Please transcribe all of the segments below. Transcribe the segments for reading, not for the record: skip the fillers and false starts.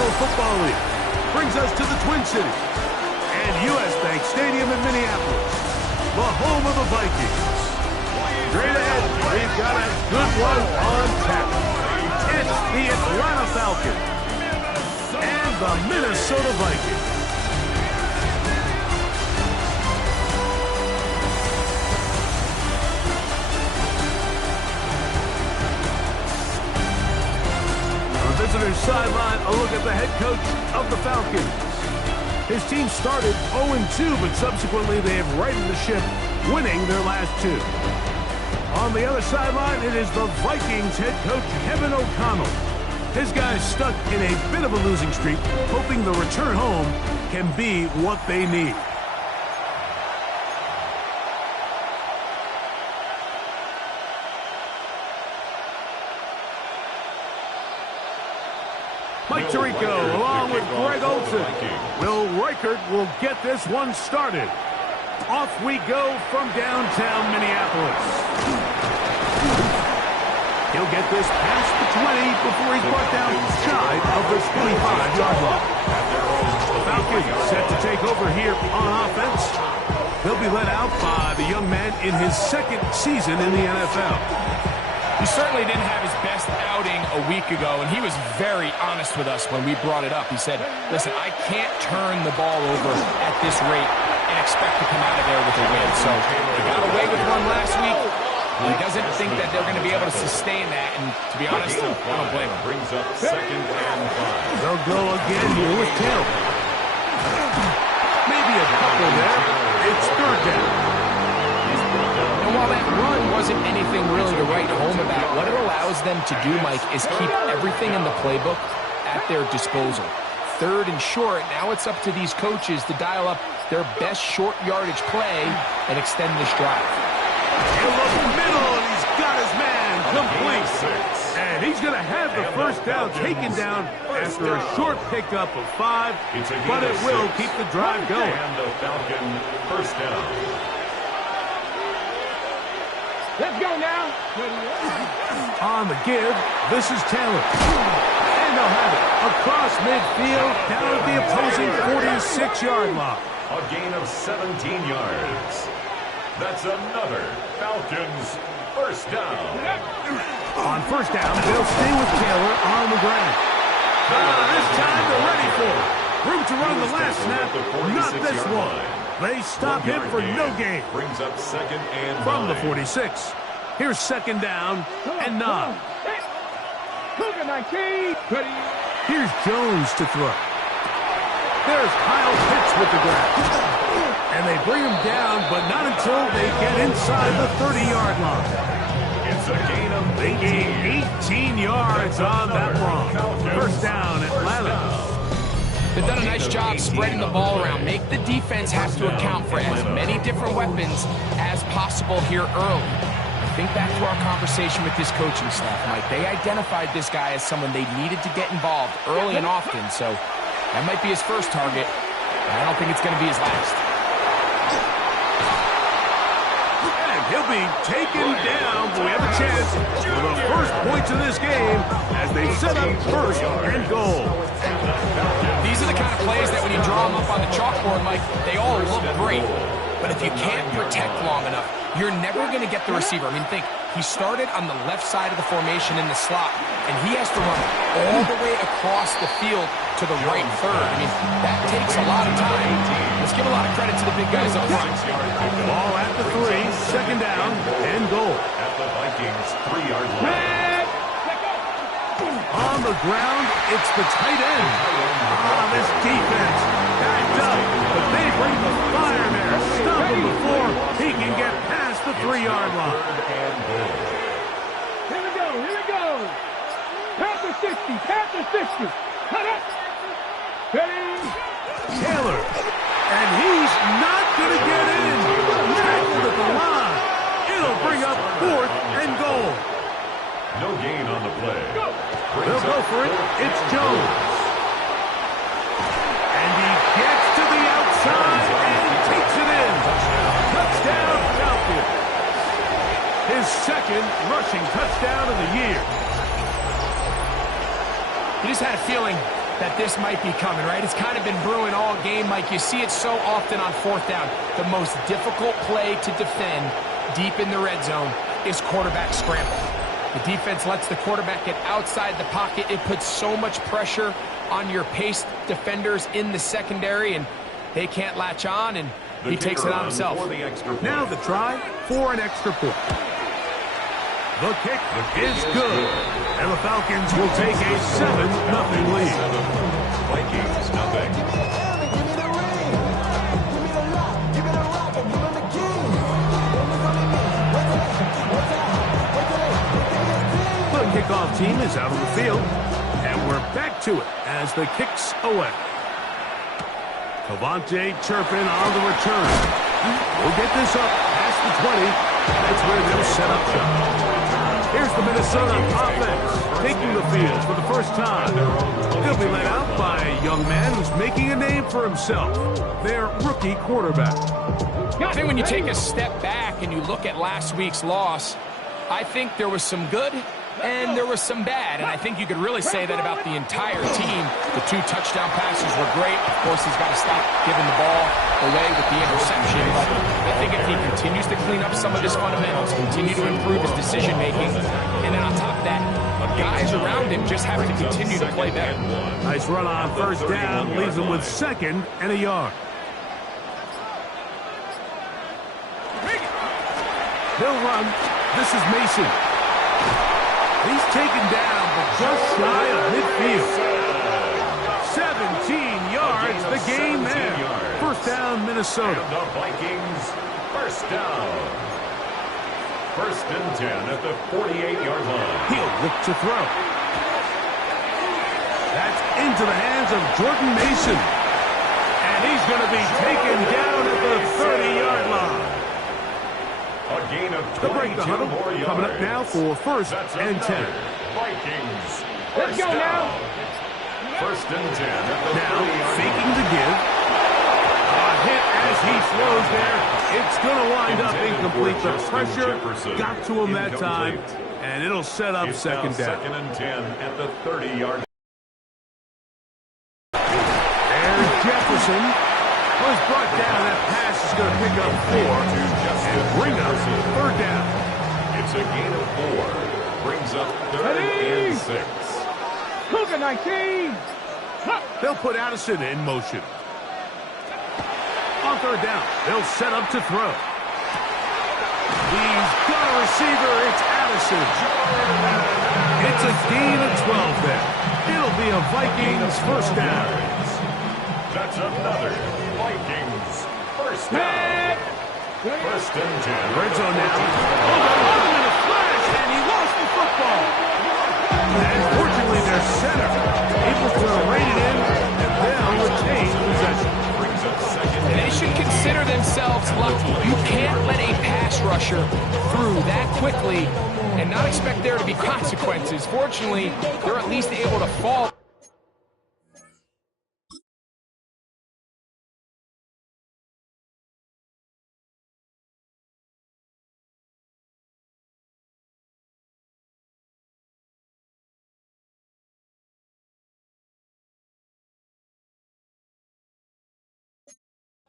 National Football League brings us to the Twin Cities and U.S. Bank Stadium in Minneapolis, the home of the Vikings. Straight ahead, we've got a good one on tap. It's the Atlanta Falcons and the Minnesota Vikings. On the visitor's sideline, a look at the head coach of the Falcons. His team started 0-2, but subsequently they have righted the ship, winning their last two. On the other sideline, it is the Vikings head coach Kevin O'Connell. His guys stuck in a bit of a losing streak, hoping the return home can be what they need. Mike Tirico along with Greg Olsen. Will Reichert will get this one started. Off we go from downtown Minneapolis. He'll get this past the 20 before he's brought down shy of the 25-yard line. The Falcons set to take over here on offense. He'll be led out by the young man in his second season in the NFL. He certainly didn't have his best outing a week ago, and he was very honest with us when we brought it up. He said, listen, I can't turn the ball over at this rate and expect to come out of there with a win. So he got away with one last week. He doesn't think that they're going to be able to sustain that, and to be honest, I don't blame him. Brings up 2nd and 5. They'll go again here with Taylor. Maybe a couple there. It's 3rd down. And while that run wasn't anything really to write home about, what it allows them to do, Mike, is keep everything in the playbook at their disposal. 3rd and short, now it's up to these coaches to dial up their best short yardage play and extend this drive. He'll look middle, and he's got his man complete. And he's going to have the first down taken down after a short pickup of 5, but it will keep the drive going. And the Falcon first down. Let's go now. On the give, this is Taylor. And they'll have it across midfield, down at the opposing 46-yard line. A gain of 17 yards. That's another Falcons first down. On first down, they'll stay with Taylor on the ground. This time they're ready for it. Room to run the last snap, not this one. They stop him for no gain. Brings up 2nd and 9. From the 46. Here's 2nd down and 9. Here's Jones to throw. There's Kyle Pitts with the grab. And they bring him down, but not until they get inside the 30-yard line. It's a gain of They gain 18 yards on that run. First down, Atlanta. They've done a nice job spreading the ball around. Make the defense have to account for as many different weapons as possible here early. Think back to our conversation with this coaching staff, Mike. They identified this guy as someone they needed to get involved early and often, so that might be his first target, but I don't think it's going to be his last. And he'll be taken down, but we have a chance for the first points of this game as they set up 1st and goal. These are the kind of plays that when you draw them up on the chalkboard, Mike, they all look great. But if you can't protect long enough, you're never going to get the receiver. I mean, think, he started on the left side of the formation in the slot, and he has to run all the way across the field to the right 3rd. I mean, that takes a lot of time. Let's give a lot of credit to the big guys up front. Ball at the 3, 2nd down, and goal. At the Vikings 3-yard line. On the ground, it's the tight end. This defense backed up, but they bring the fire there. Stop him before he can get past the 3-yard line. Here we go. Panther 60, Panther 60. Cut it. Ready. Taylor, and he's not going to get in. Tackled at the line. It'll bring up 4th and goal. No gain on the play. They'll go for it. It's Jones. And he gets to the outside and takes it in. Touchdown, Falcons. His 2nd rushing touchdown of the year. You just had a feeling that this might be coming, right? It's kind of been brewing all game, Mike. You see it so often on fourth down. The most difficult play to defend deep in the red zone is quarterback scramble. The defense lets the quarterback get outside the pocket. It puts so much pressure on your paced defenders in the secondary, and they can't latch on, and he takes it on himself. Now the try for an extra point. The kick is good, and the Falcons will take a 7-0 lead. Vikings nothing. The kickoff team is out on the field, and we're back to it as the kick's away. Cavante Turpin on the return. We'll get this up past the 20. That's where they'll set up shop. Here's the Minnesota offense taking the field for the first time. They'll be led out by a young man who's making a name for himself, their rookie quarterback. I think when you take a step back and you look at last week's loss, I think there was some good and there was some bad, and I think you could really say that about the entire team. The 2 touchdown passes were great. Of course, he's got to stop giving the ball away with the interception, but I think if he continues to clean up some of his fundamentals, continue to improve his decision-making, and then on top of that, guys around him just have to continue to play better. Nice run on first down, leaves him with 2nd and a yard. He'll run. This is Mason. He's taken down, but just shy of midfield. 17 yards, the game there. First down, Minnesota. And the Vikings, first down. 1st and 10 at the 48-yard line. He'll look to throw. That's into the hands of Jordan Mason. And he's going to be taken down at the 30-yard line. A gain of 22 The break the huddle more yards. coming up now for 1st and 10. Vikings. Let's go now. 1st and 10 at the Now 30-yard faking line. to give. A hit as he slows there. It's going to wind up incomplete. The pressure got to him that time, and it'll set up It's second now down. 2nd and 10 at the 30-yard line. There's Jefferson. Was brought down. That pass is going to pick up 4 and bring us 3rd down. It's a gain of 4. Brings up 3rd and 6. Cougar 19. They'll put Addison in motion. On 3rd down, they'll set up to throw. He's got a receiver. It's Addison. It's a gain of 12 there. It'll be a Vikings first down. That's another Vikings first down. 1st and 10. Red zone now. Oh, they're running in a flash, and he lost the football. And fortunately, their center able to rein it in, and they'll retain possession. Brings up 2nd And they should consider themselves lucky. You can't let a pass rusher through that quickly and not expect there to be consequences. Fortunately, they're at least able to fall.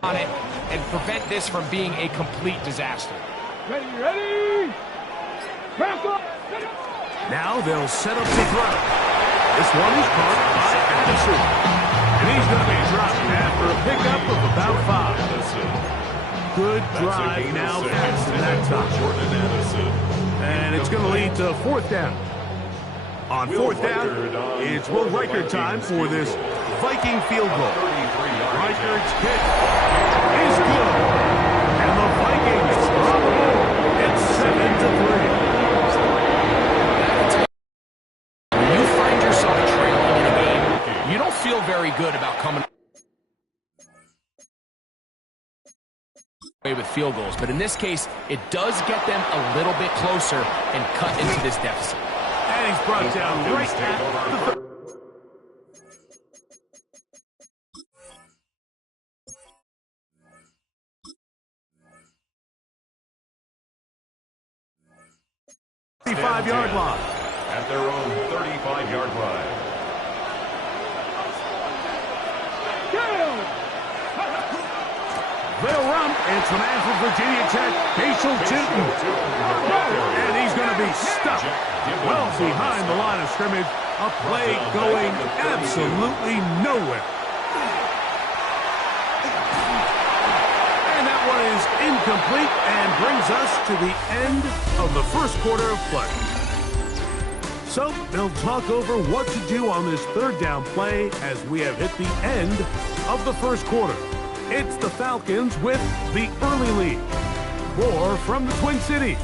On it and prevent this from being a complete disaster. Ready. Back up. Now they'll set up to throw. This one is caught by Addison. And he's going to be dropped after a pickup of about 5. Good drive now passing that time. Jordan Addison. And it's going to lead to 4th down. On 4th down, it's Will Reichert time for this Viking field goal. Reichert's kick is good. And the Vikings are on the board. It's 7-3. When you find yourself trailing in a game, you don't feel very good about coming away with field goals. But in this case, it does get them a little bit closer and cut into this deficit. And he's brought down right at the 35-yard line. At their own 35-yard line. They'll run. It's the man from Virginia Tech, Cashel Chinton. And he's going to be stuck well behind the line of scrimmage. A play going absolutely nowhere. And that one is incomplete and brings us to the end of the first quarter of play. So they'll talk over what to do on this third down play as we have hit the end of the first quarter. It's the Falcons with the early lead. More from the Twin Cities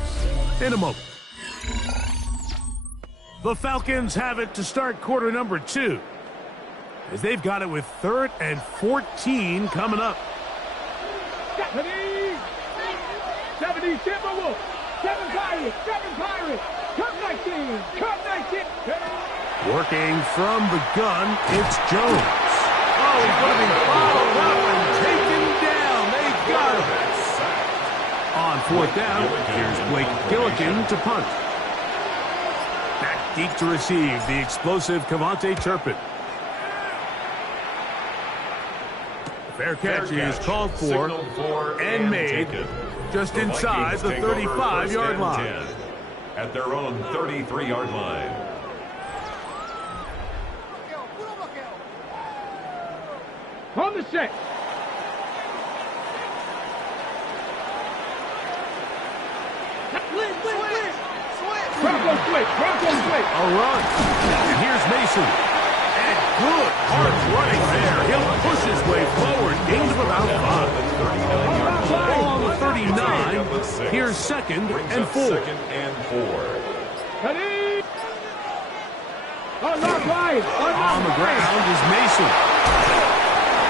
in a moment. The Falcons have it to start quarter number 2, as they've got it with 3rd and 14 coming up. 70 Timberwolves, 7 Pirates, 7 Pirates. Cut 19, cut 19. Working from the gun, it's Jones. Oh, he's going to be followed up and taken down. They got him. On 4th down, here's Blake Gillikin to punt. Back deep to receive the explosive Kevontae Turpin. Fair catch is called for and made just inside the 35-yard line. At their own 33-yard line. On the set. Bronco switch. A run. And here's Mason. And good hard running there. He'll push his way forward. Gains of about 5. Ball on the 39. Here's 2nd and 4. On the ground is Mason.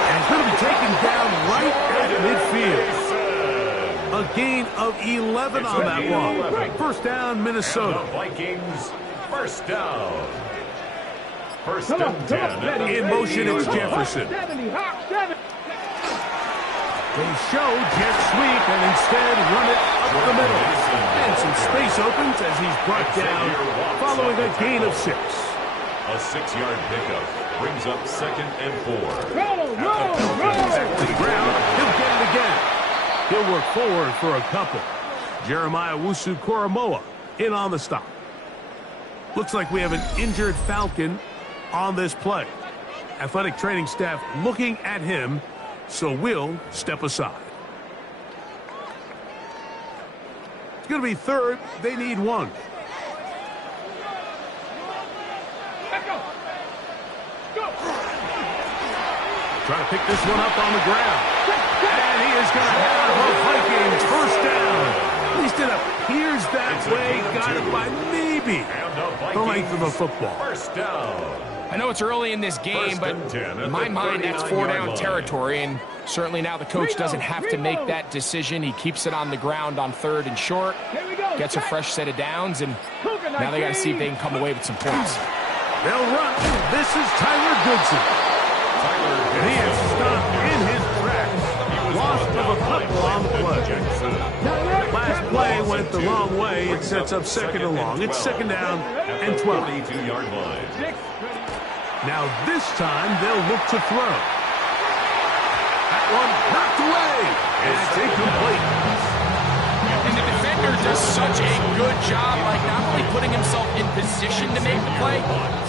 And going to be taken down right at midfield. A gain of 11 on that one. First down, Minnesota. And the Vikings, first down. First and 10. In motion, it's Jefferson. They show jet sweep and instead run it up the middle. And some space opens as he's brought down following a gain of 6. A 6-yard pickup brings up 2nd and 4. Back to the ground. He'll get it again. He'll work forward for a couple. Jeremiah Wusu-Koramoah in on the stop. Looks like we have an injured Falcon on this play. Athletic training staff looking at him, so we'll step aside. It's going to be 3rd. They need 1. Trying to pick this one up on the ground. And he is going to have a Vikings first down. At least it appears that way. Got it by maybe the length of the football. First down. I know it's early in this game, but in my mind, that's 4-down territory, and certainly now the coach doesn't have to make that decision. He keeps it on the ground on 3rd and short, gets a fresh set of downs, and now they got to see if they can come away with some points. They'll run. This is Tyler Goodson. And he is stopped in his tracks. Loss of a couple on the play. Last play went the wrong way. It sets up 2nd and long. It's 2nd down and 12. 32-yard line. Now this time they'll look to throw. That one knocked away. And it's incomplete. And the defender does such a good job, like not only putting himself in position to make the play,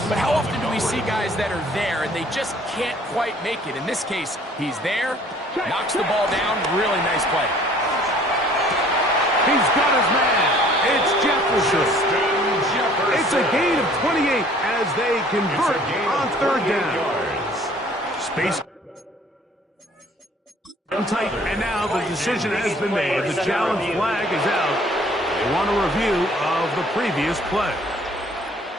but how often do we see guys that are there and they just can't quite make it? In this case, he's there, knocks the ball down, really nice play. He's got his man. It's Jefferson. It's a gain of 28 as they convert on 3rd down. Space tight, and now the decision has been made. The challenge flag is out. They want a review of the previous play.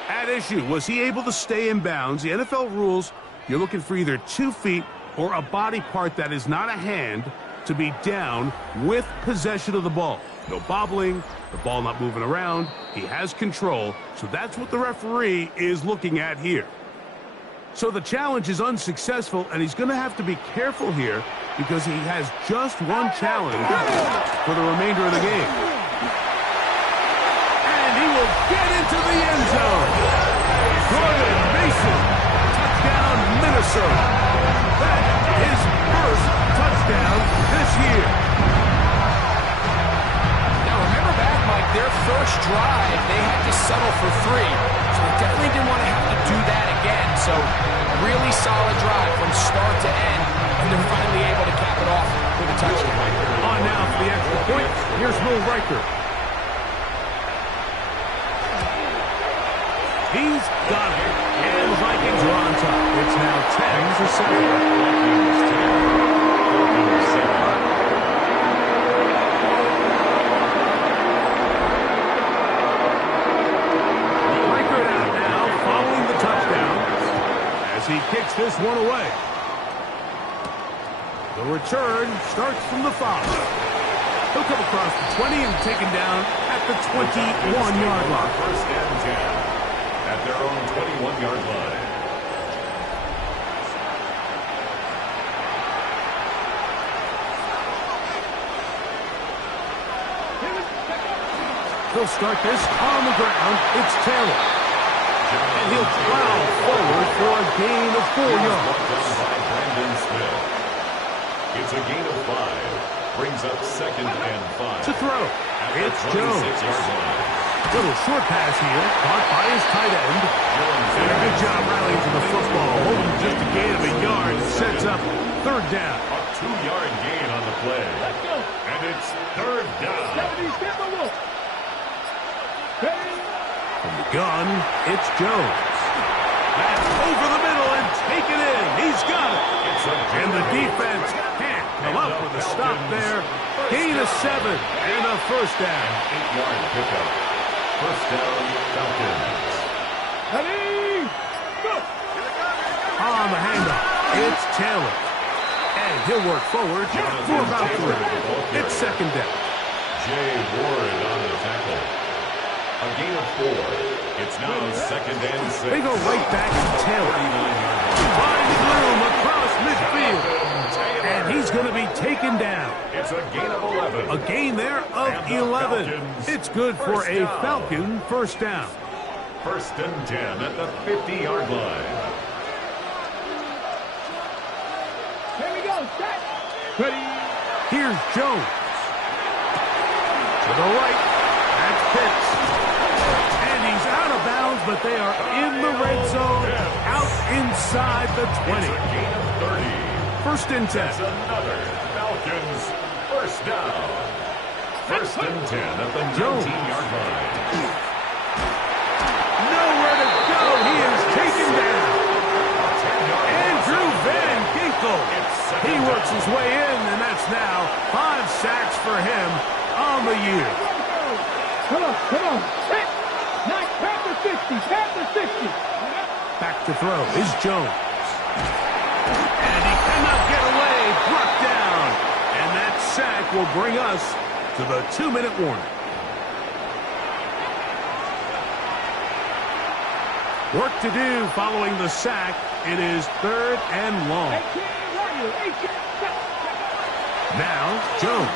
At issue, was he able to stay in bounds? The NFL rules, you're looking for either 2 feet or a body part that is not a hand to be down with possession of the ball. No bobbling, the ball not moving around. He has control, so that's what the referee is looking at here. So the challenge is unsuccessful, and he's going to have to be careful here because he has just one challenge for the remainder of the game. And he will get into the end zone. Jordan Mason, touchdown Minnesota. That is first touchdown this here. Now remember back, Mike, their first drive, they had to settle for 3. So they definitely didn't want to have to do that again. So really solid drive from start to end, and they're finally able to cap it off with a touchdown. On now for the extra point. Here's Will Riker. He's got it. And the Vikings are on top. It's now 10-7. Riker out now, following the touchdown, as he kicks this one away. The return starts from the 5. He'll come across the 20 and taken down at the 21-yard line. First and 10 at their own 21-yard line. He'll start this on the ground. It's Taylor. And he'll plow forward for a gain of 4 yards. It's a gain of 5. Brings up 2nd and 5. To throw. It's Jones. Little short pass here. Caught by his tight end. And a good job rallying to the football. Holding just a gain of a yard. Sets up 3rd down. A 2-yard gain on the play. And it's 3rd down. From the gun, it's Jones. That's over the middle and taken in. He's got it. And the defense can't come up with a stop there. Gain of 7 and a 1st down. 8-yard pickup. 1st down, Falcons. On the handoff, it's Taylor. And he'll work forward for about 3. It's 2nd down. Jay Ward on the tackle. A gain of 4. It's now 2nd and 6. They go right back to Taylor. Finding room across midfield. And he's going to be taken down. It's a gain of 11. A gain there of 11. It's good for a Falcon 1st down. 1st and 10 at the 50-yard line. Here we go, set. Ready. Here's Jones. To the right. That's Pitts. And he's out of bounds, but they are in the red zone, out inside the 20. It's a gain of 30. 1st and 10. That's another Falcons 1st down. 1st and 10 at the 19-yard line. Nowhere to go. He is taken down. Andrew Van Ginkel. He works his way in, and that's now 5 sacks for him on the year. Come on. Hit. Knock, past the 60, past the 60. Back to throw is Jones. And he cannot get away. Brought down. And that sack will bring us to the 2-minute warning. Work to do following the sack. It is 3rd and long. Now, Jones.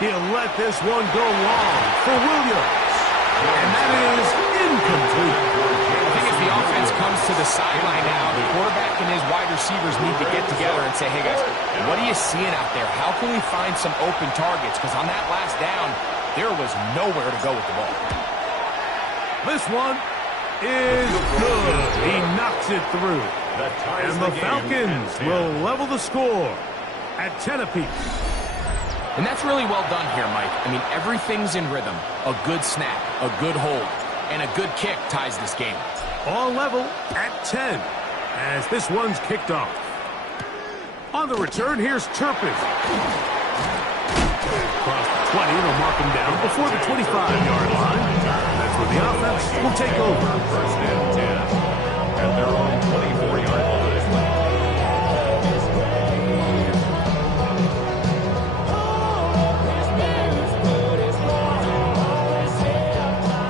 He'll let this one go long for Williams. And that is incomplete. I think as the offense comes to the sideline now, the quarterback and his wide receivers need to get together and say, hey, guys, what are you seeing out there? How can we find some open targets? Because on that last down, there was nowhere to go with the ball. This one is good. He knocks it through. And the Falcons will level the score at 10 apiece. And that's really well done here, Mike. I mean, everything's in rhythm. A good snap, a good hold, and a good kick ties this game. All level at 10 as this one's kicked off. On the return, here's Turpin. Across the 20, they'll mark him down before the 25-yard line. That's where the offense will take over. 1st and 10 at their own 24-yard line.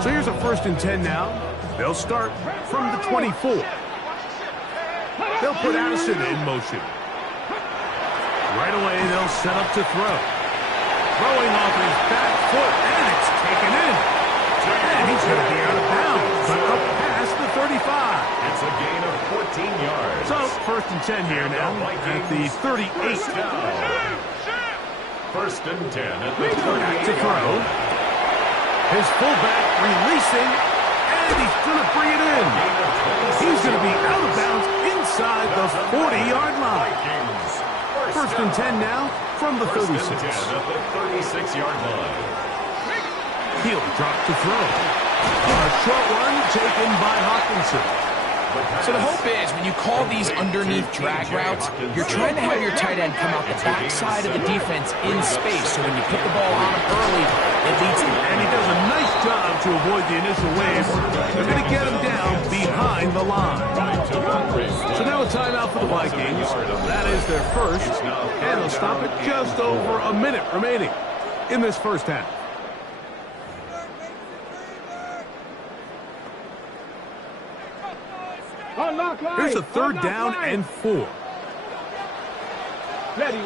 So here's a 1st and 10 now. They'll start from the 24. They'll put Addison in motion. Right away, they'll set up to throw. Throwing off his back foot, and it's taken in. And he's going to be out of bounds, but up past the 35. It's a gain of 14 yards. So, 1st and 10 here now at the 38. First and 10 at the Back to 38-yard throw. line. His fullback releasing, and he's going to bring it in. He's going to be out of bounds inside the 40-yard line. First and 10 now from the 36. First and 10 at the 36-yard line. He'll drop to throw. A short one taken by Hawkinson. So the hope is when you call these underneath drag routes, you're trying to have your tight end come out the backside of the defense in space. So when you put the ball on him early, it leads to... And he does a nice job to avoid the initial wave. They're going to get him down behind the line. So now a timeout for the Vikings. That is their first. And they'll stop it just over a minute remaining in this first half. Here's a third down and 4. Ready.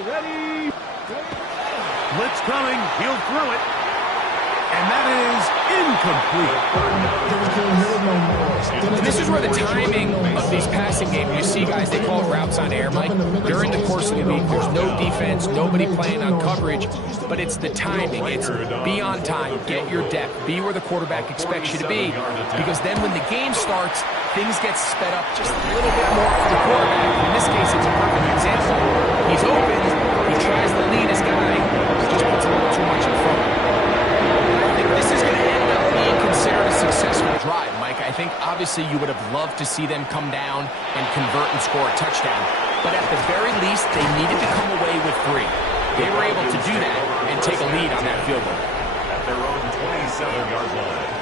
Blitz coming. He'll throw it. And that is incomplete. This is where the timing of these passing games, you see guys, they call it routes on air, Mike. During the course of the week, there's no defense, nobody playing on coverage, but it's the timing. It's be on time, get your depth, be where the quarterback expects you to be, because then when the game starts, things get sped up just a little bit more for the quarterback. In this case, it's a perfect example. He's open, he tries to lead his guy, just puts a little too much in front. I think this is going to end up being considered a successful drive, Mike. I think obviously you would have loved to see them come down and convert and score a touchdown. But at the very least, they needed to come away with 3. They were able to do that and take a lead on that field goal. At their own 27-yard line.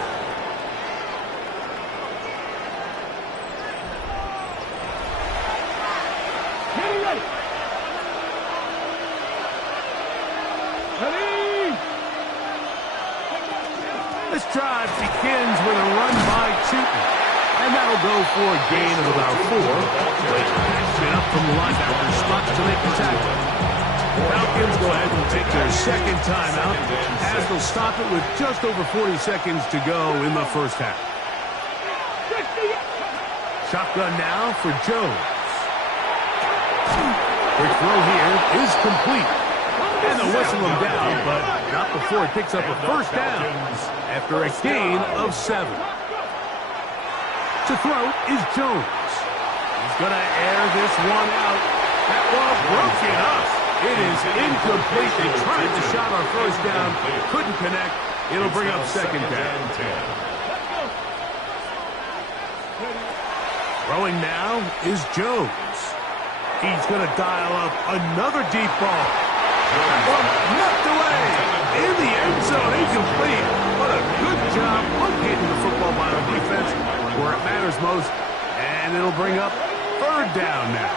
This drive begins with a run by Tootin. And that'll go for a gain of about 4. Been up from the linebacker spot to make the tackle. The Falcons go ahead and take their second timeout as they'll stop it with just over 40 seconds to go in the first half. Shotgun now for Jones. Quick throw here is complete. And they'll whistle him down, but not before he picks up a first down after a gain of 7. To throw is Jones. He's going to air this one out. That ball broken up. It is incomplete. They tried to shot our first down. Couldn't connect. It'll bring up second down. Throwing now is Jones. He's going to dial up another deep ball. That one knocked away. In the end zone, incomplete. What a good job locating the football by the defense where it matters most. And it'll bring up third down now.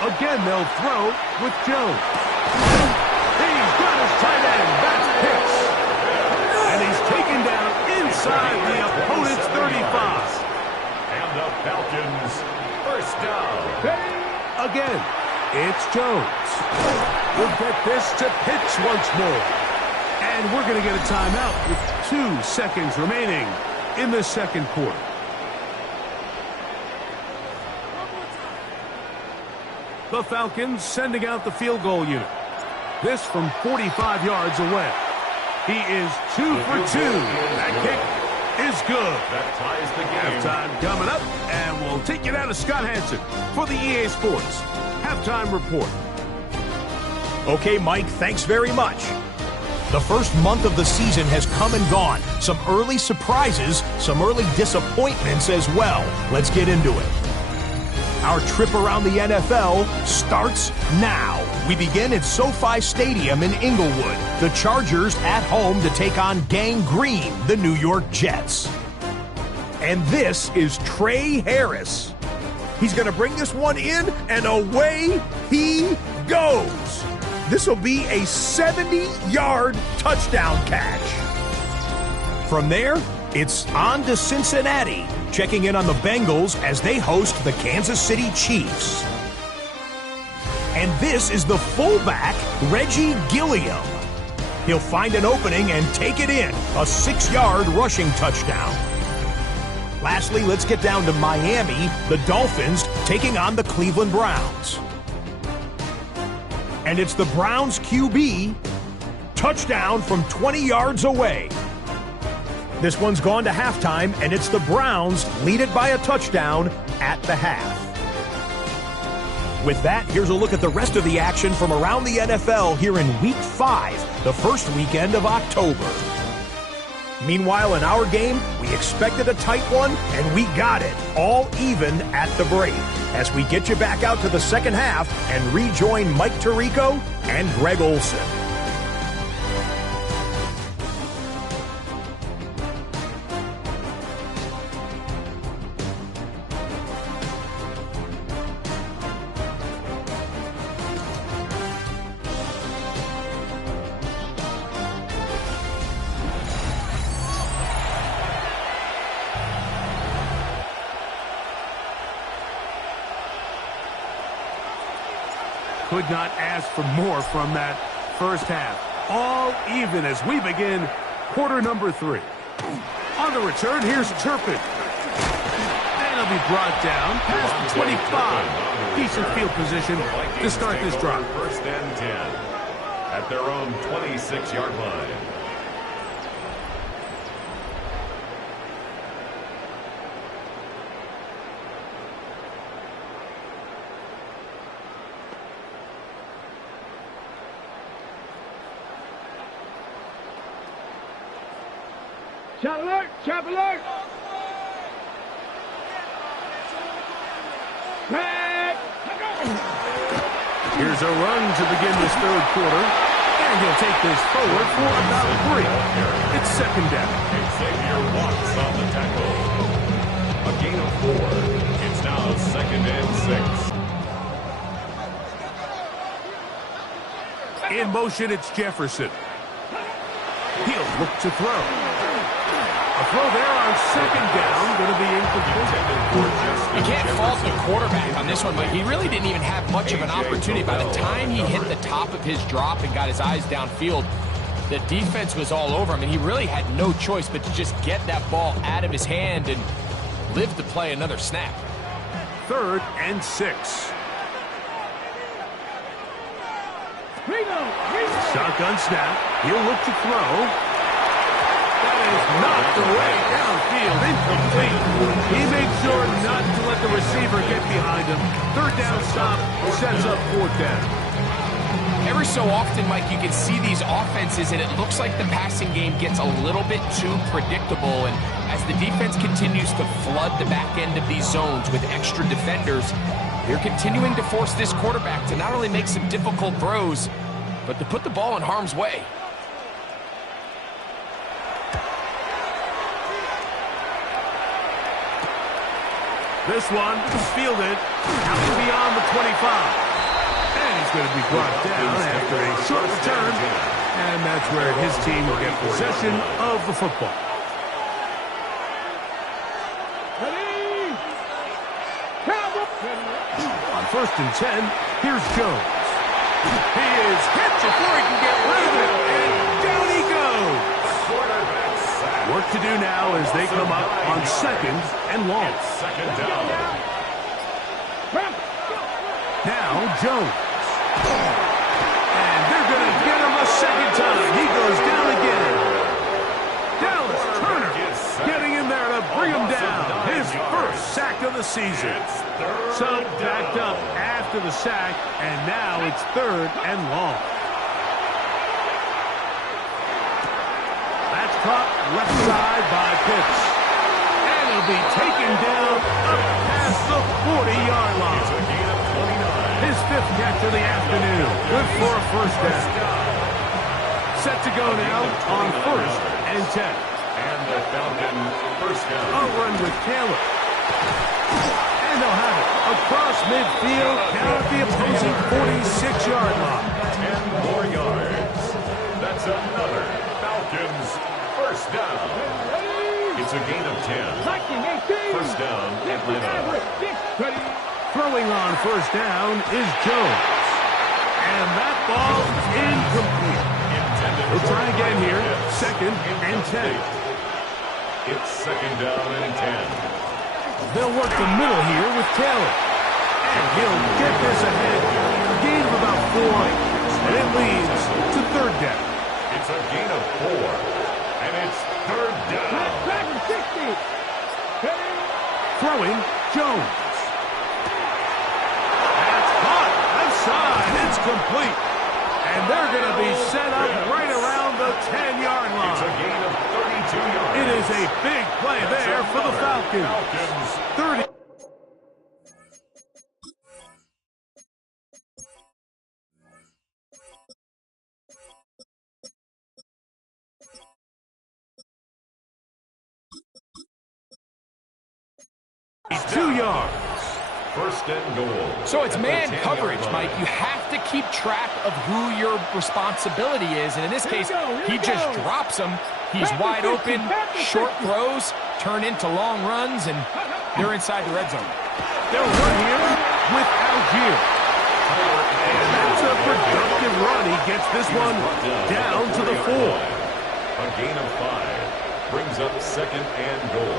Again, they'll throw with Jones. He's got his tight end. That's Pitts. And he's taken down inside the opponent's 35. And the Falcons, first down. Again, it's Jones. We'll get this to Pitts once more. And we're going to get a timeout with 2 seconds remaining in the second quarter. The Falcons sending out the field goal unit. This from 45 yards away. He is 2 for 2. That kick is good. That ties the game. Halftime coming up, and we'll take you down to Scott Hansen for the EA Sports Halftime Report. Okay, Mike, thanks very much. The first month of the season has come and gone. Some early surprises, some early disappointments as well. Let's get into it. Our trip around the NFL starts now. We begin at SoFi Stadium in Inglewood. The Chargers at home to take on Gang Green, the New York Jets. And this is Trey Harris. He's going to bring this one in, and away he goes. This will be a 70-yard touchdown catch. From there, it's on to Cincinnati, checking in on the Bengals as they host the Kansas City Chiefs. And this is the fullback, Reggie Gilliam. He'll find an opening and take it in, a 6-yard rushing touchdown. Lastly, let's get down to Miami, the Dolphins taking on the Cleveland Browns. and it's the Browns QB. Touchdown from 20 yards away. This one's gone to halftime, and it's the Browns lead it by a touchdown at the half. With that, here's a look at the rest of the action from around the NFL here in Week 5, the first weekend of October. Meanwhile, in our game, we expected a tight one, and we got it, all even at the break, as we get you back out to the second half and rejoin Mike Tirico and Greg Olson. Could not ask for more from that first half. All even as we begin quarter number 3. On the return, here's Turpin. And he'll be brought down past the 25. Decent field position to start this drive. First and 10 at their own 26-yard line. Shot alert! Shot alert! Back! Here's a run to begin this third quarter. And he'll take this forward for about 3. It's second down. Xavier Watts on the tackle. A gain of 4. It's now second and 6. In motion, it's Jefferson. He'll look to throw. A throw there on second down, going to be incomplete. You can't fault the quarterback on this one, but he really didn't even have much of an opportunity. By the time he hit the top of his drop and got his eyes downfield, the defense was all over him, and he really had no choice but to just get that ball out of his hand and live to play another snap. Third and 6. Shotgun snap. He'll look to throw. That is knocked away downfield, incomplete. He makes sure not to let the receiver get behind him. Third down stop sets up fourth down. Every so often, Mike, you can see these offenses, and it looks like the passing game gets a little bit too predictable. And as the defense continues to flood the back end of these zones with extra defenders, they're continuing to force this quarterback to not only make some difficult throws, but to put the ball in harm's way. This one fielded out beyond the 25. And he's going to be brought down after a short return. And that's where his team will get possession of the football. On first and 10, here's Jones. He is hit before he can get rid of it. And down he goes. Work to do now as they come up on second and long. Second down. Now Jones. And they're going to get him a second time. He goes down again. Dallas Turner getting in there to bring him down. His first sack of the season. So backed up after the sack, and now it's third and long. That's caught left side by Pitts. And it'll be taken down up past the 40-yard line. His 5th catch of the afternoon. Good for a first down. Set to go now on first and 10. And the Falcon first down. A run with Taylor. And they'll have it across midfield down at the opposing 46-yard line. 10 more yards. That's another Falcons first down. It's a gain of 10. First down, Atlanta. Throwing on first down is Jones. And that ball is incomplete. We'll try again here. Second and 10. It's second down and 10. They'll work the middle here with Taylor. And he'll get this ahead. A gain of about 4. and it leads to third down. It's a gain of 4, and it's third down. Back and 60. Throwing, Jones. That's caught. Left side. It's complete. And they're going to be set up right around the 10-yard line. It's a gain of 32 yards. It is a big play there for the Falcons. 30. It's 2 yards. First and goal. So it's at the man 10-yard coverage, line. Mike. You have to keep track of who your responsibility is. And in this case, he just drops him. He's wide open, short throws, turn into long runs, and they're inside the red zone. They'll run here with Algier. And that's a productive run. He gets this one down to the 4. A gain of 5 brings up second and goal.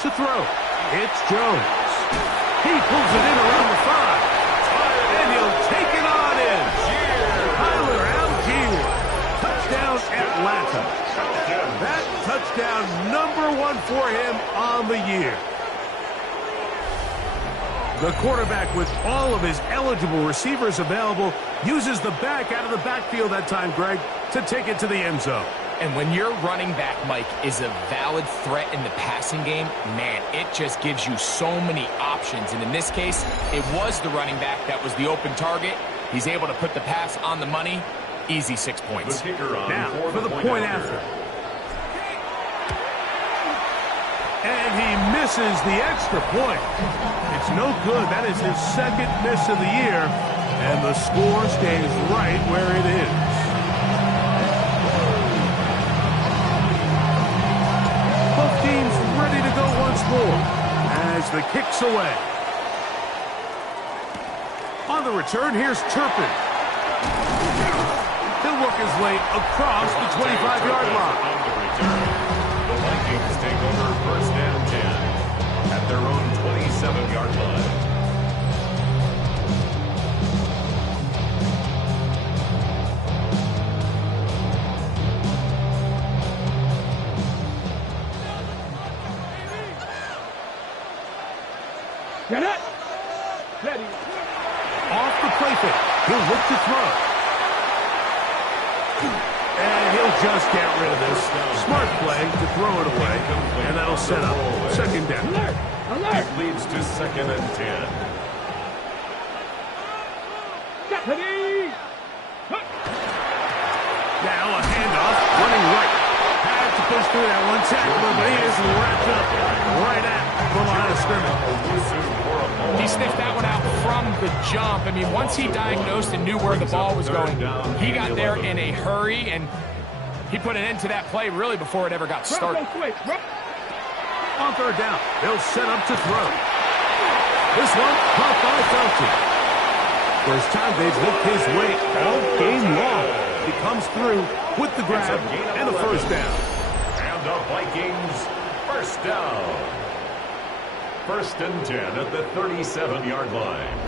To throw, it's Jones. He pulls it in around the 5. And he'll take it on in. Tyler Algier. Touchdown, Atlanta. That touchdown #1 for him on the year. The quarterback, with all of his eligible receivers available, uses the back out of the backfield that time, Greg, to take it to the end zone. And when your running back, Mike, is a valid threat in the passing game, man, it just gives you so many options. And in this case, it was the running back that was the open target. He's able to put the pass on the money. Easy 6 points. The kicker on Now for the point after. And he misses the extra point. It's no good. That is his second miss of the year. And the score stays right where it is. Both teams ready to go once more as the kick's away. On the return, here's Turpin. He'll work his way across the 25-yard line. On the return, the Vikings take over first and 10 at their own 27-yard line. Get it. Ready. Off the play fake. He'll look to throw. And he'll just get rid of this. Smart play to throw it away. And that'll set up second down. Alert. Alert. It leads to second and 10. Ready. Now a handoff, running right. Had to push through that one tackler, but he is wrapped up right at the line of scrimmage. He sniffed that one out from the jump. I mean, once he diagnosed and knew where the ball was going, he got there in a hurry, and he put an end to that play really before it ever got started. On third down, they'll set up to throw. This one caught by Felton. First time they've looked his way all game long. He comes through with the grab and a first down. And the Vikings first down. First and 10 at the 37-yard line.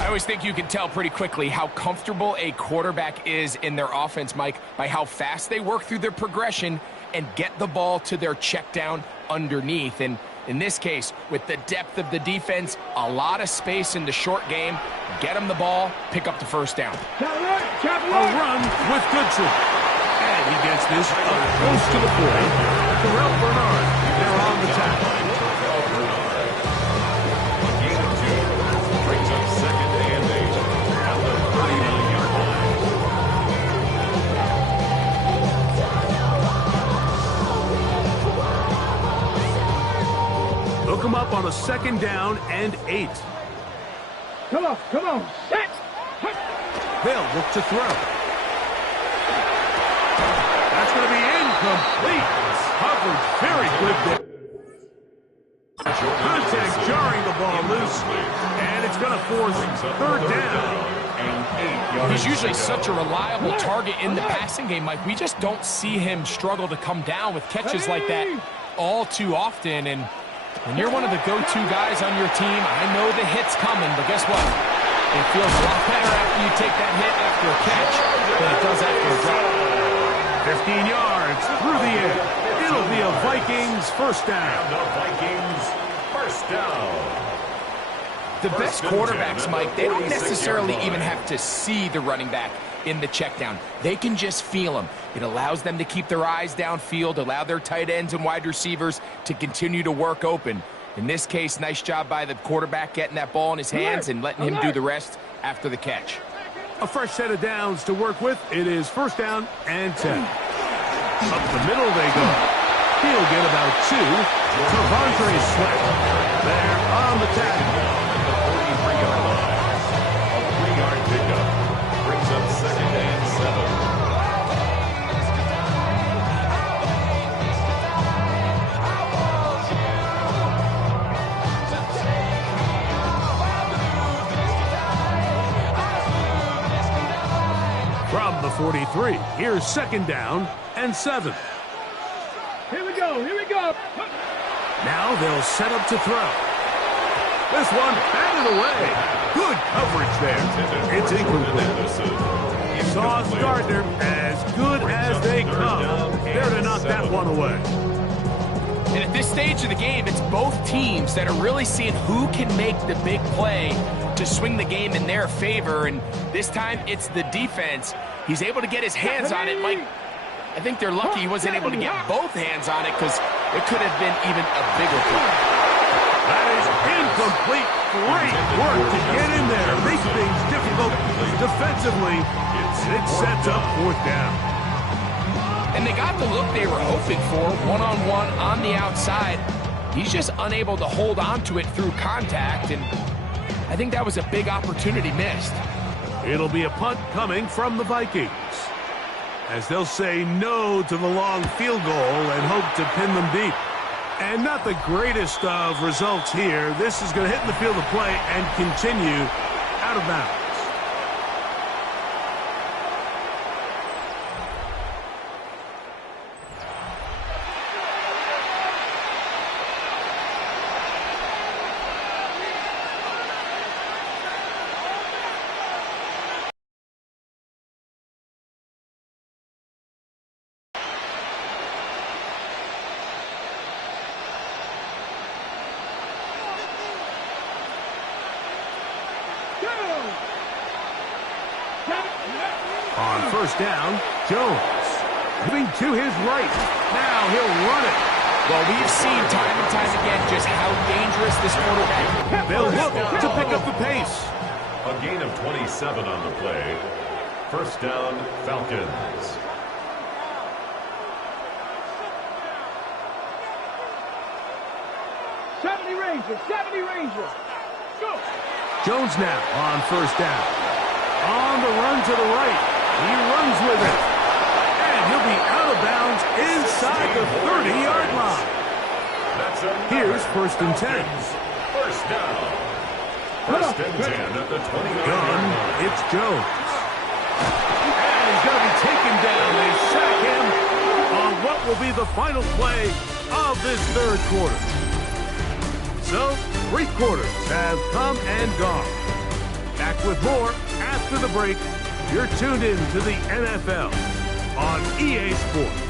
I always think you can tell pretty quickly how comfortable a quarterback is in their offense, Mike, by how fast they work through their progression and get the ball to their check down underneath. And in this case, with the depth of the defense, a lot of space in the short game, get them the ball, pick up the first down. A run with Goodson. And he gets this up close to the 40. Terrell Bernard, they're on the tackle. Hook him up on a second down and 8. Come on, set. They'll look to throw. That's going to be incomplete. Coverage very good there. Contact jarring the ball loose, and it's going to force third down. He's usually such a reliable target in the passing game, Mike. We just don't see him struggle to come down with catches like that. all too often, and when you're one of the go-to guys on your team, I know the hit's coming, but guess what? It feels a lot better after you take that hit after a catch than it does after a drop. 15 yards through the air. It'll be a Vikings first down. The Vikings first down. The best quarterbacks, Mike, they don't necessarily even have to see the running back in the check down. They can just feel him. It allows them to keep their eyes downfield, allow their tight ends and wide receivers to continue to work open. In this case, nice job by the quarterback getting that ball in his hands and letting him do the rest after the catch. A fresh set of downs to work with. It is first down and 10. Up the middle they go. He'll get about 2. Devontae Sweat there on the tackle. The 43-yard line. A 3-yard pickup brings up second and 7. From the 43, here's second down and 7. Here we go. Here we go. Now they'll set up to throw. This one batted away. Good coverage there. It's incomplete. Sauce Gardner, as good as they come. There to knock that one away. And at this stage of the game, it's both teams that are really seeing who can make the big play to swing the game in their favor. And this time, it's the defense. He's able to get his hands on it. Mike, I think they're lucky he wasn't able to get both hands on it because it could have been even a bigger play. That is incomplete. Great work to get in there. Make things difficult defensively. It sets up fourth down. And they got the look they were hoping for, one-on-one on the outside. He's just unable to hold on to it through contact, and I think that was a big opportunity missed. It'll be a punt coming from the Vikings, as they'll say no to the long field goal and hope to pin them deep. And not the greatest of results here. This is going to hit in the field of play and continue out of bounds. On first down, Jones moving to his right. Now he'll run it. Well, we've seen time and time again just how dangerous this quarterback is. They'll look to pick up the pace. A gain of 27 on the play. First down, Falcons. '70 Rangers. Go. Jones now on first down. On the run to the right. He runs with it. And he'll be out of bounds inside the 30-yard line. Here's first and 10. First down. First and 10 at the 20-yard Gun, line. it's Jones. And he's going to be taken down. They sack him on what will be the final play of this third quarter. So, 3 quarters have come and gone. Back with more after the break. You're tuned in to the NFL on EA Sports.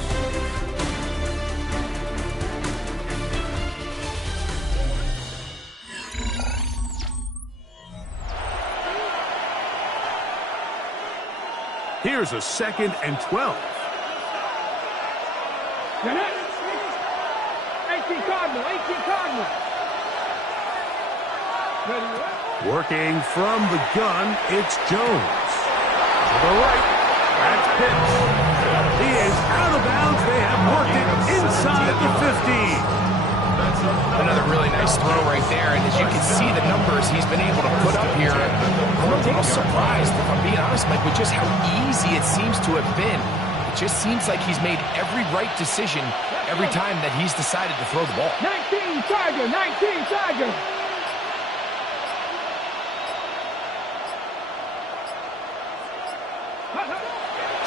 Here's a second and 12. 18 Cardinal. Working from the gun, it's Jones. To the right, that's Pitts. He is out of bounds. They have worked it inside the 15. Another really nice throw right there, and as you can see the numbers he's been able to put up here, I'm a little surprised, if I'm being honest, Mike, with just how easy it seems to have been. It just seems like he's made every right decision every time that he's decided to throw the ball. 19 Tiger.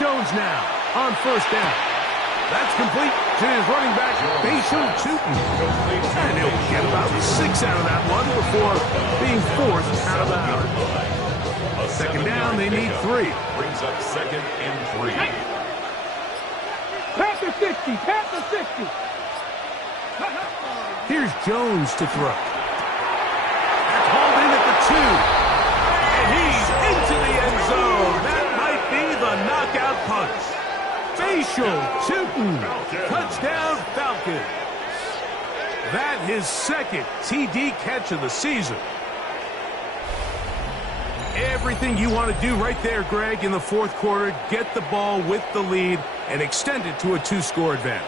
Jones now on first down. That's complete to his running back, Facial Tootin. And he'll get about 6 out of that one before being forced out of bounds. Second down, they need 3. Brings up 2nd and 3. Panther 60, Panther 60. Here's Jones to throw. That's hauled in at the 2. And he's into the end zone. That might be the knockout punch. Facial Tootin. Touchdown Falcons. That his 2nd TD catch of the season. Everything you want to do right there, Greg, in the 4th quarter. Get the ball with the lead and extend it to a 2-score advantage.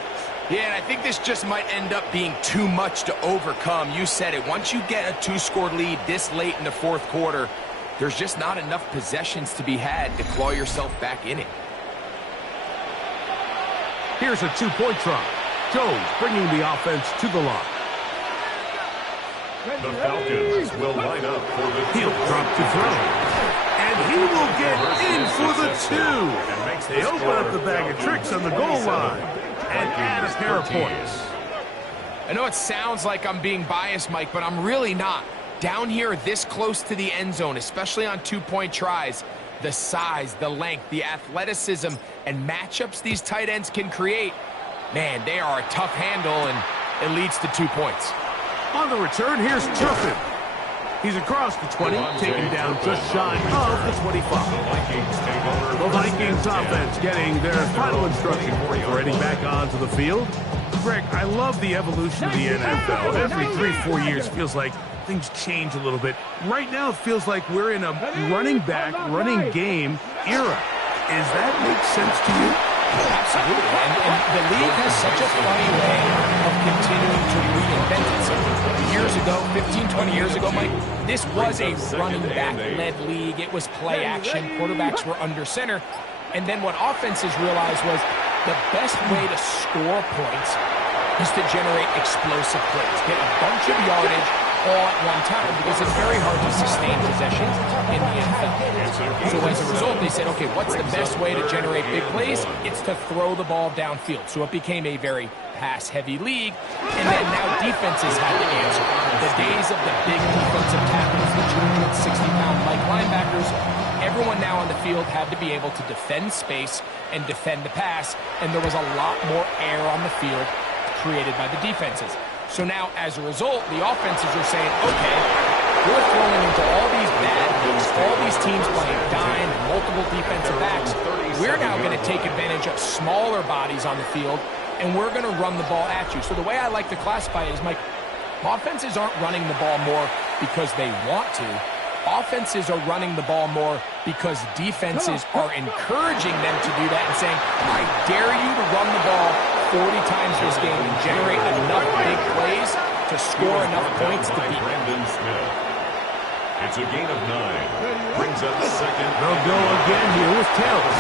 Yeah, and I think this just might end up being too much to overcome. You said it. Once you get a 2-score lead this late in the 4th quarter, there's just not enough possessions to be had to claw yourself back in it. Here's a 2-point try. Jones bringing the offense to the line. The Falcons will line up for the He'll drop to throw. And he will get in for the 2. They open up the bag of tricks on the goal line and add a pair of points. I know it sounds like I'm being biased, Mike, but I'm really not. Down here this close to the end zone, especially on 2-point tries, the size, the length, the athleticism, and matchups these tight ends can create, man, they are a tough handle, and it leads to 2 points. On the return, here's Turpin. He's across the 20, taken down just shy of the 25. The Vikings offense getting their final instruction before heading back onto the field. Greg, I love the evolution of the NFL. Every 3-4 years feels like things change a little bit. Right now it feels like we're in a running back, running game era. Does that make sense to you? Absolutely, and the league has such a funny way of continuing to reinvent itself. Years ago, 15, 20 years ago, Mike, this was a running back-led league. It was play action. Quarterbacks were under center. And then what offenses realized was the best way to score points is to generate explosive plays, get a bunch of yardage all at one time, because it's very hard to sustain possessions in the NFL. So as a result, they said, okay, what's the best way to generate big plays? It's to throw the ball downfield. So it became a very pass-heavy league, and then now defenses had to answer. The days of the big defensive tackles, the 260-pound Mike linebackers, everyone now on the field had to be able to defend space and defend the pass, and there was a lot more air on the field created by the defenses. So now, as a result, the offenses are saying, okay, we're throwing into all these bad looks, all these teams playing dime and multiple defensive backs. We're now going to take advantage of smaller bodies on the field, and we're going to run the ball at you. So the way I like to classify it is, Mike, offenses aren't running the ball more because they want to. Offenses are running the ball more because defenses are encouraging them to do that and saying, I dare you to run the ball 40 times this game and generate enough big plays to score enough points to beat Brandon Smith. It's a gain of 9. Brings up 2nd. They'll go again here with Taylor.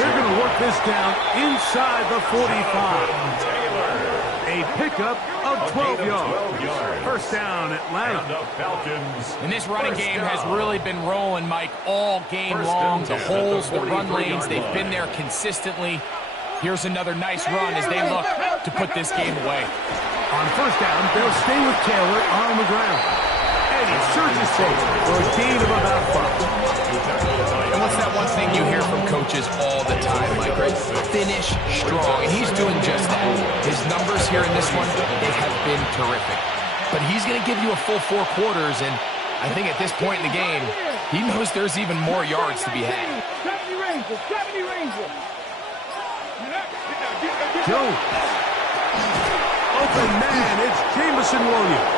They're going to work this down inside the 45. A pickup of 12 yards. First down, Atlanta. And this running game has really been rolling, Mike, all game long. The holes, the run lanes, they've been there consistently. Here's another nice run as they look to put this game away. On first down, they'll stay with Taylor on the ground. And he surges forward for a gain of about 5. And what's that one thing you hear from coaches all the time, Mike, right? Finish strong. And he's doing just that. His numbers here in this one, they have been terrific. But he's going to give you a full 4 quarters, and I think at this point in the game, he knows there's even more yards to be had. 70 Rangers. Jones. Open man, it's Jameson Williams.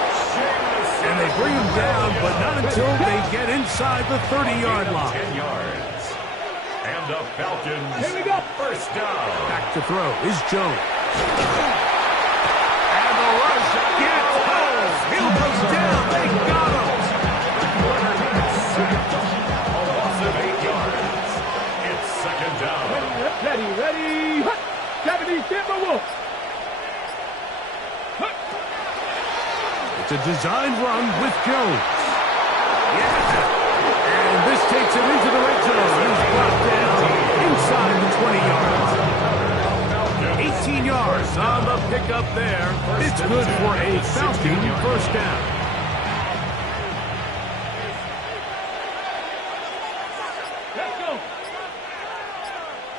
And they bring him down, but not until they get inside the 30-yard line. 10 yards. And the Falcons. Here we go. First down. Back to throw is Jones. And the rush gets home. He'll go down. They got him. A loss of 8 yards. It's 2nd down. Ready. 70 Timberwolves. It's a designed run with Jones. Yeah. And this takes him into the red zone. He's brought down inside the 20 yards. 18 on the pickup there. It's good for a Falcon first down. Let's go.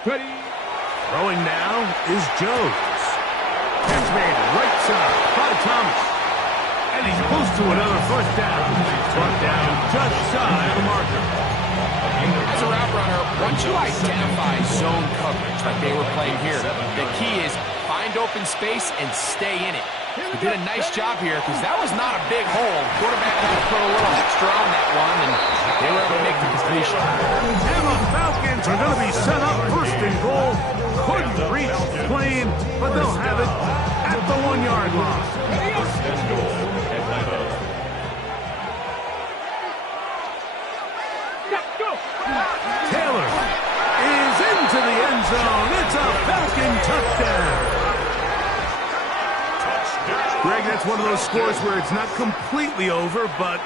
Ready. Throwing now is Jones. Catch made right side by Thomas. And he's close to another first down. Brought down just shy of the marker. As a route runner, once you identify zone coverage like they were playing here, the key is find open space and stay in it. He did a nice job here because that was not a big hole. Quarterback had to put a little extra on that one, and they were able to make the completion. And the Falcons are going to be set up first and goal. Couldn't reach clean, but they'll have it at the 1-yard line. First and goal, Atlanta. Let's go. Taylor is into the end zone. It's a Falcon touchdown. Greg, that's one of those scores where it's not completely over, but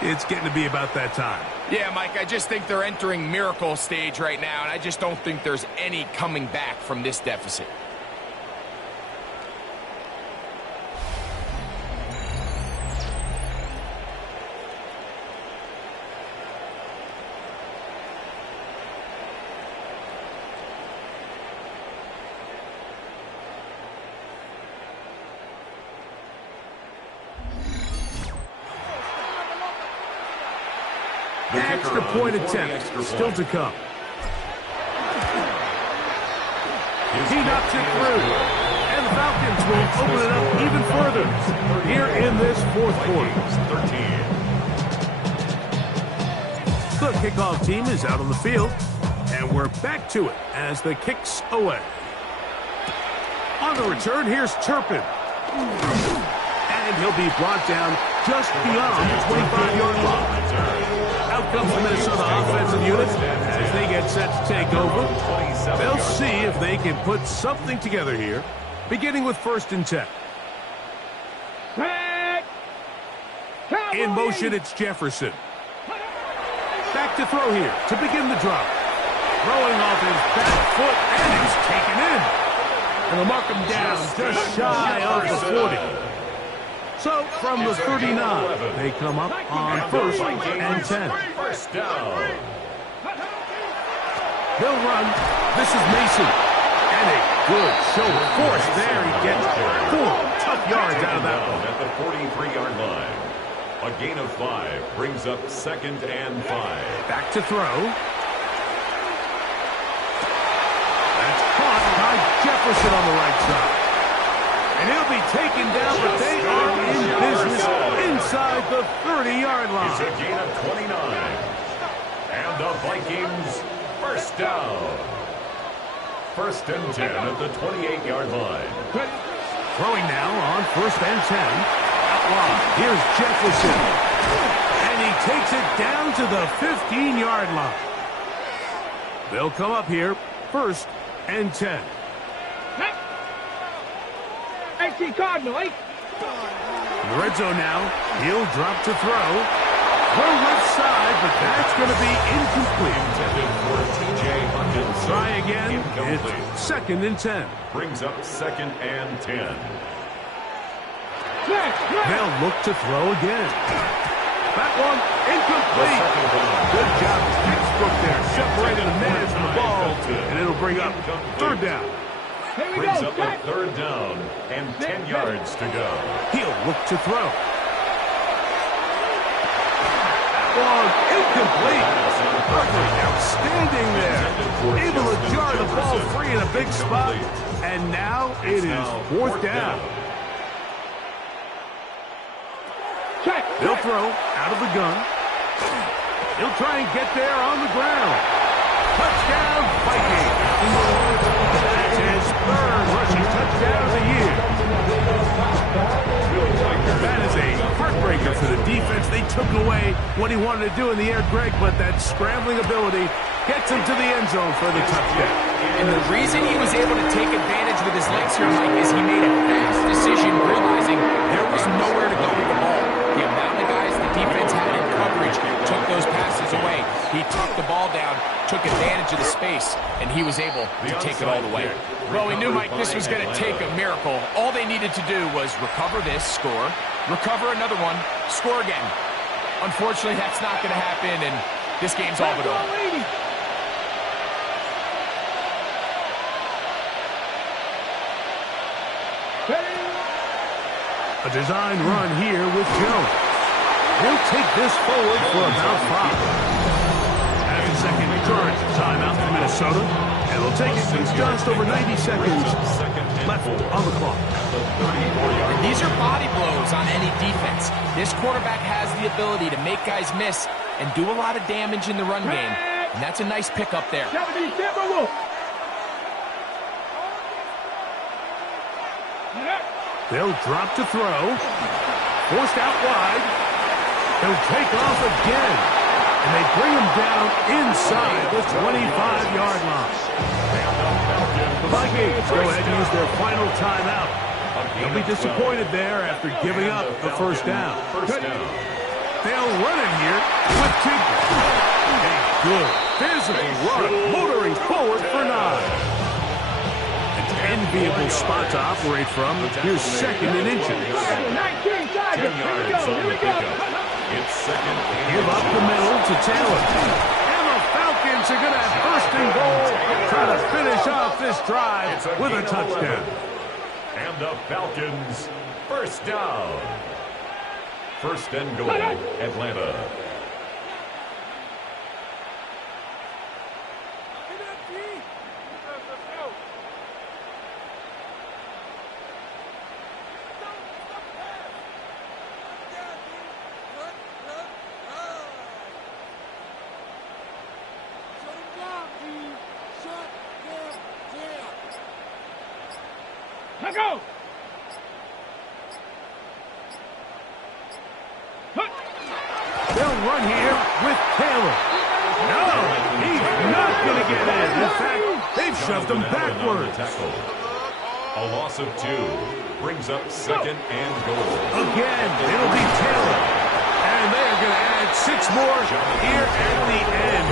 it's getting to be about that time. Yeah, Mike, I just think they're entering miracle stage right now, and I just don't think there's any coming back from this deficit. Extra point attempt still to come. He knocks it through. And the Falcons will open it up even further here in this fourth quarter. 13. The kickoff team is out on the field, and we're back to it as the kick's away. On the return, here's Turpin. And he'll be brought down just beyond the 25-yard line. Out comes the Minnesota offensive unit as they get set to take over. They'll see if they can put something together here, beginning with 1st and 10. In motion, it's Jefferson. Back to throw here to begin the drive. Throwing off his back foot, and he's taken in. And they'll mark him down just shy of the 40. So, from the 39, they come up on 1st and 10. First down. They'll run. This is Mason. And a good show of force there. He gets 4 tough yards out of that one. At the 43-yard line. A gain of 5 brings up 2nd and 5. Back to throw. That's caught by Jefferson on the right side. And he'll be taken down, but they are in business inside the 30-yard line. It's a gain of 29. And the Vikings first down. 1st and 10 at the 28-yard line. Throwing now on 1st and 10. Out wide, here's Jefferson. And he takes it down to the 15-yard line. They'll come up here, 1st and 10. AC Cardinal, In the red zone now, he'll drop to throw. Throw left side, but that's going to be incomplete. Try again. It's 2nd and 10. Brings up 2nd and 10. They'll look to throw again. That one incomplete. Good job, textbook there, separating the man from the ball, and it'll bring up 3rd down. Brings up a 3rd down and 10 yards to go. He'll look to throw. One incomplete. Perfect, outstanding there. Able to jar the ball free in a big spot. And now it is 4th down. They'll throw out of the gun. He'll try and get there on the ground. Touchdown, Vikings. That's his 3rd rushing touchdown of the year. That is a heartbreaker for the defense. They took away what he wanted to do in the air, Greg, but that scrambling ability gets him to the end zone for the touchdown. And the reason he was able to take advantage with his legs here, Mike, is he made a fast decision realizing there was nowhere to go with the ball. The amount of guys the defense had in coverage took those passes away. He took the ball down, took advantage advantage of the space, and he was able to take it all the way. Well, we knew, Mike, this was going to take a miracle. All they needed to do was recover this, score, recover another one, score again. Unfortunately, that's not going to happen, and this game's all but over. A design run here with Jones. He'll take this forward for about 5. As the second charge timeout for Minnesota, and they'll take it with just over 90 seconds left on the clock. And these are body blows on any defense. This quarterback has the ability to make guys miss and do a lot of damage in the run game, and that's a nice pickup there. They'll drop to throw. Forced out wide. They'll take off again. And they bring him down inside the 25-yard line. The Vikings go ahead and use their final timeout. They'll be disappointed there after giving up the first down. They'll run it here with Tinker. A good physical run, motoring forward for 9. Enviable spot to operate from. Here's second and inches. 10 yards on the pickup. It's second and Give up the middle to Taylor. And the Falcons are going to have first and goal. Try to finish off this drive with a touchdown. And the Falcons first down. First and goal, Atlanta. Let's go! They'll run here with Taylor. No, he's not going to get in. In fact, they've shoved him backwards. A loss of 2 brings up second and goal. Again, it'll be Taylor. And they are going to add 6 more here at the end.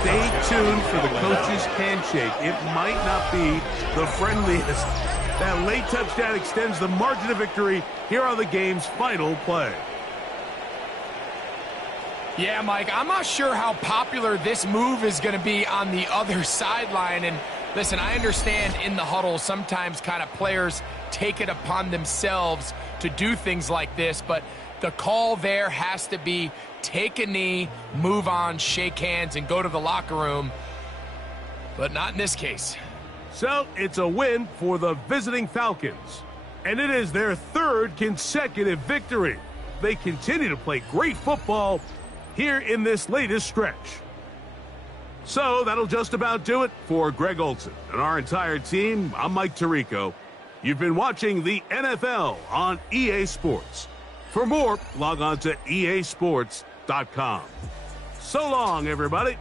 Stay tuned for the coach's handshake. It might not be the friendliest. That late touchdown extends the margin of victory. Here are the game's final play. Yeah, Mike, I'm not sure how popular this move is going to be on the other sideline. And listen, I understand in the huddle sometimes kind of players take it upon themselves to do things like this, but the call there has to be take a knee, move on, shake hands, and go to the locker room. But not in this case. So it's a win for the visiting Falcons. And it is their 3rd consecutive victory. They continue to play great football here in this latest stretch. So that'll just about do it for Greg Olsen and our entire team. I'm Mike Tirico. You've been watching the NFL on EA Sports. For more, log on to easports.com. So long, everybody.